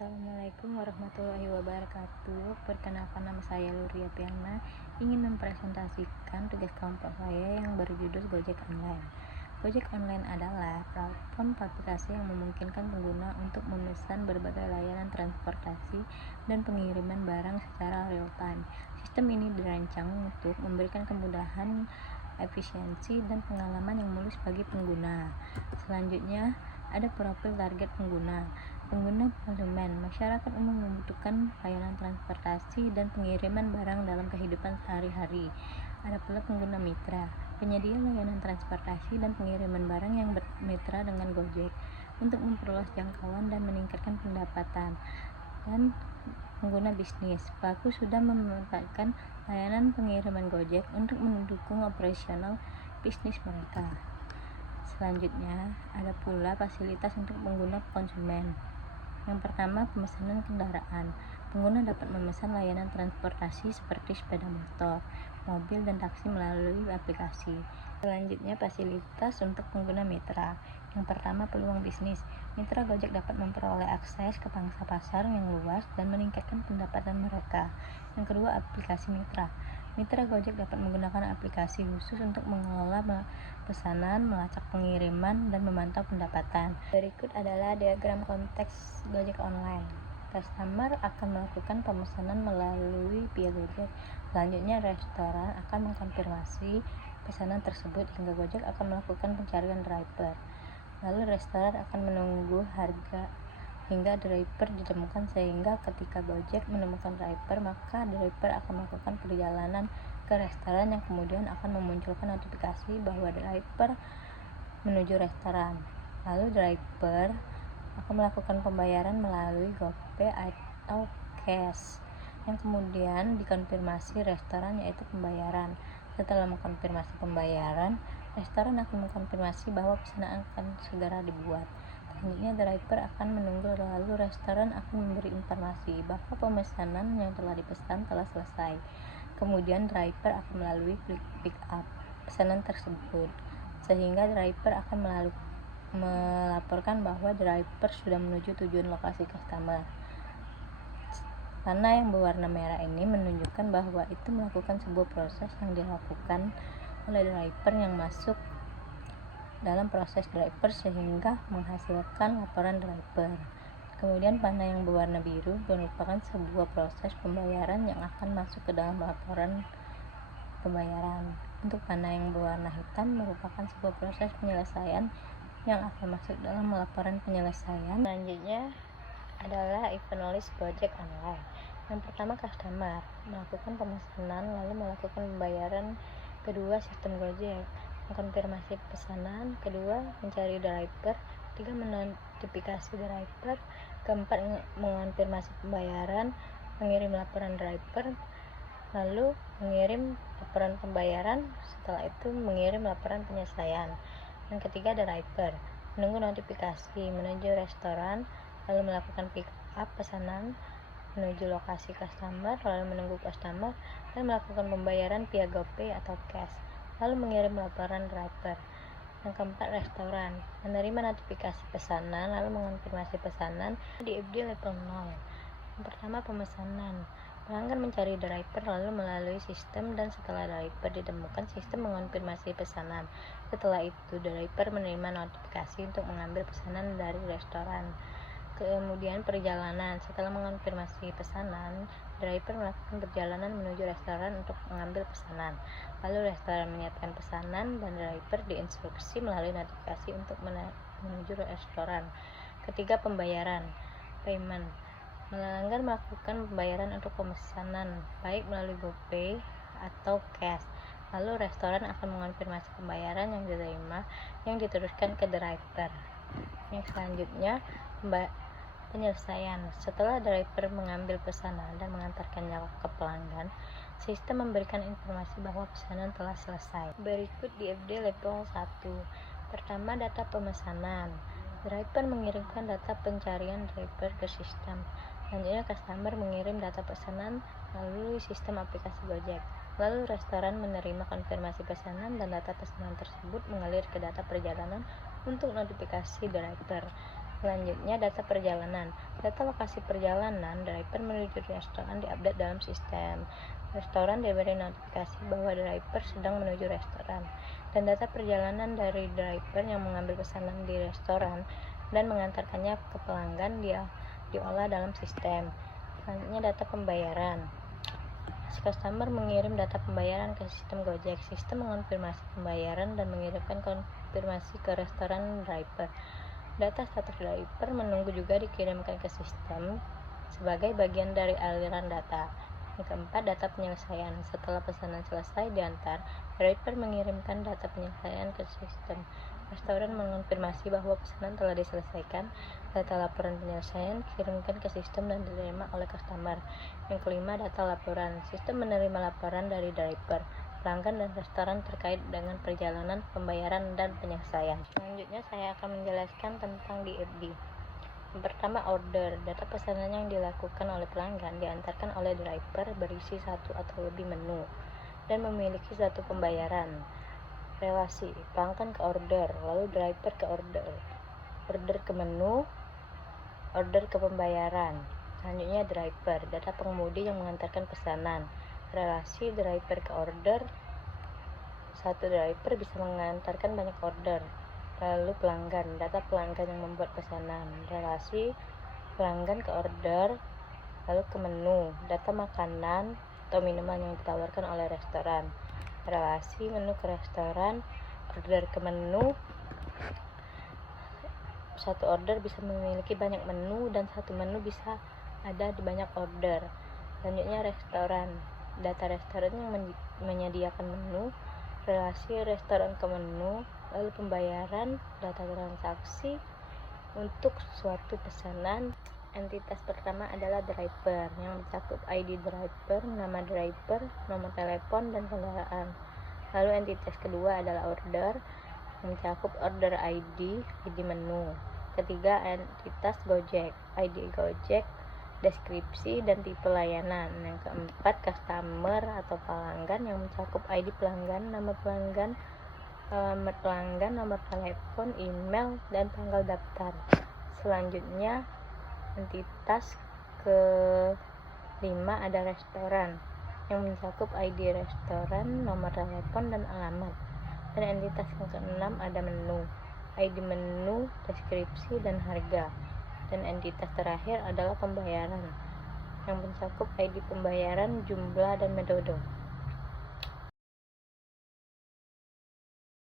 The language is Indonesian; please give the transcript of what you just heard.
Assalamualaikum warahmatullahi wabarakatuh. Perkenalkan, nama saya Luria Piana. Ingin mempresentasikan tugas kelompok saya yang berjudul Gojek Online. Gojek Online adalah platform aplikasi yang memungkinkan pengguna untuk memesan berbagai layanan transportasi dan pengiriman barang secara real time. Sistem ini dirancang untuk memberikan kemudahan, efisiensi, dan pengalaman yang mulus bagi pengguna. Selanjutnya, ada profil target pengguna. Pengguna konsumen, masyarakat umum membutuhkan layanan transportasi dan pengiriman barang dalam kehidupan sehari-hari. Ada pula pengguna mitra, penyedia layanan transportasi dan pengiriman barang yang bermitra dengan Gojek untuk memperluas jangkauan dan meningkatkan pendapatan. Dan pengguna bisnis, pelaku sudah memanfaatkan layanan pengiriman Gojek untuk mendukung operasional bisnis mereka. Selanjutnya, ada pula fasilitas untuk pengguna konsumen. Yang pertama, pemesanan kendaraan. Pengguna dapat memesan layanan transportasi seperti sepeda motor, mobil, dan taksi melalui aplikasi. Selanjutnya, fasilitas untuk pengguna mitra. Yang pertama, peluang bisnis. Mitra Gojek dapat memperoleh akses ke pangsa pasar yang luas dan meningkatkan pendapatan mereka. Yang kedua, aplikasi mitra. Mitra Gojek dapat menggunakan aplikasi khusus untuk mengelola pesanan, melacak pengiriman, dan memantau pendapatan. Berikut adalah diagram konteks Gojek Online. Customer akan melakukan pemesanan melalui via Gojek. Selanjutnya, restoran akan mengkonfirmasi pesanan tersebut hingga Gojek akan melakukan pencarian driver. Lalu restoran akan menunggu harga hingga driver ditemukan, sehingga ketika Gojek menemukan driver, maka driver akan melakukan perjalanan ke restoran yang kemudian akan memunculkan notifikasi bahwa driver menuju restoran. Lalu driver akan melakukan pembayaran melalui GoPay atau cash yang kemudian dikonfirmasi restoran, yaitu pembayaran. Setelah mengkonfirmasi pembayaran, restoran akan mengkonfirmasi bahwa pesanan akan segera dibuat. Selanjutnya, driver akan menunggu, lalu restoran akan memberi informasi bahwa pemesanan yang telah dipesan telah selesai. Kemudian driver akan melalui klik pick up pesanan tersebut, sehingga driver akan melaporkan bahwa driver sudah menuju tujuan lokasi customer. Panah yang berwarna merah ini menunjukkan bahwa itu melakukan sebuah proses yang dilakukan oleh driver yang masuk dalam proses driver sehingga menghasilkan laporan driver. Kemudian panah yang berwarna biru merupakan sebuah proses pembayaran yang akan masuk ke dalam laporan pembayaran. Untuk panah yang berwarna hitam merupakan sebuah proses penyelesaian yang akan masuk dalam laporan penyelesaian. Selanjutnya adalah event list Gojek Online. Yang pertama, customer melakukan pemesanan lalu melakukan pembayaran. Kedua, sistem Gojek mengkonfirmasi pesanan. Kedua, mencari driver. Tiga, menotifikasi driver. Keempat, mengonfirmasi pembayaran, mengirim laporan driver, lalu mengirim laporan pembayaran. Setelah itu mengirim laporan penyelesaian. Yang ketiga, driver menunggu notifikasi, menuju restoran, lalu melakukan pick up pesanan, menuju lokasi customer, lalu menunggu customer, dan melakukan pembayaran via GoPay atau cash, lalu mengirim laporan driver. Yang keempat, restoran menerima notifikasi pesanan lalu mengonfirmasi pesanan di FD level 0. Yang pertama, pemesanan. Pelanggan mencari driver lalu melalui sistem, dan setelah driver ditemukan, sistem mengonfirmasi pesanan. Setelah itu, driver menerima notifikasi untuk mengambil pesanan dari restoran. Kemudian perjalanan. Setelah mengonfirmasi pesanan, driver melakukan perjalanan menuju restoran untuk mengambil pesanan. Lalu restoran menyiapkan pesanan dan driver diinstruksi melalui notifikasi untuk menuju restoran. Ketiga, pembayaran. Payment. Pelanggan melakukan pembayaran untuk pemesanan baik melalui GoPay atau cash. Lalu restoran akan mengonfirmasi pembayaran yang diterima yang diteruskan ke driver. Yang selanjutnya, penyelesaian. Setelah driver mengambil pesanan dan mengantarkannya ke pelanggan, sistem memberikan informasi bahwa pesanan telah selesai. Berikut di FD level 1. Pertama, data pemesanan. Driver mengirimkan data pencarian driver ke sistem. Selanjutnya, customer mengirim data pesanan melalui sistem aplikasi Gojek. Lalu restoran menerima konfirmasi pesanan dan data pesanan tersebut mengalir ke data perjalanan untuk notifikasi driver. Selanjutnya, data perjalanan. Data lokasi perjalanan driver menuju restoran diupdate dalam sistem. Restoran diberi notifikasi bahwa driver sedang menuju restoran. Dan data perjalanan dari driver yang mengambil pesanan di restoran dan mengantarkannya ke pelanggan diolah dalam sistem. Selanjutnya, data pembayaran. Si customer mengirim data pembayaran ke sistem Gojek. Sistem mengonfirmasi pembayaran dan mengirimkan konfirmasi ke restoran driver. Data status driver menunggu juga dikirimkan ke sistem sebagai bagian dari aliran data. Yang keempat, data penyelesaian. Setelah pesanan selesai diantar, driver mengirimkan data penyelesaian ke sistem. Restoran mengonfirmasi bahwa pesanan telah diselesaikan. Data laporan penyelesaian dikirimkan ke sistem dan diterima oleh customer. Yang kelima, data laporan. Sistem menerima laporan dari driver, pelanggan, dan restoran terkait dengan perjalanan, pembayaran, dan penyelesaian. Selanjutnya saya akan menjelaskan tentang DFD. Yang pertama, order. Data pesanan yang dilakukan oleh pelanggan diantarkan oleh driver berisi satu atau lebih menu dan memiliki satu pembayaran. Relasi, pelanggan ke order, lalu driver ke order ke menu, order ke pembayaran. Selanjutnya, driver, data pengemudi yang mengantarkan pesanan. Relasi driver ke order, satu driver bisa mengantarkan banyak order. Lalu pelanggan, data pelanggan yang membuat pesanan. Relasi pelanggan ke order, lalu ke menu, data makanan atau minuman yang ditawarkan oleh restoran. Relasi menu ke restoran, order ke menu. Satu order bisa memiliki banyak menu dan satu menu bisa ada di banyak order. Selanjutnya, restoran. Data restoran yang menyediakan menu, relasi restoran ke menu, lalu pembayaran, data transaksi untuk suatu pesanan. Entitas pertama adalah driver yang mencakup ID driver, nama driver, nomor telepon, dan kendaraan. Lalu entitas kedua adalah order yang mencakup order ID, ID menu. Ketiga, entitas Gojek, ID Gojek, deskripsi, dan tipe layanan. Yang keempat, customer atau pelanggan yang mencakup ID pelanggan, nama pelanggan, alamat pelanggan, nomor telepon, email, dan tanggal daftar. Selanjutnya, entitas kelima ada restoran yang mencakup ID restoran, nomor telepon, dan alamat. Dan entitas yang keenam ada menu, ID menu, deskripsi, dan harga. Dan entitas terakhir adalah pembayaran yang mencakup ID pembayaran, jumlah, dan metode.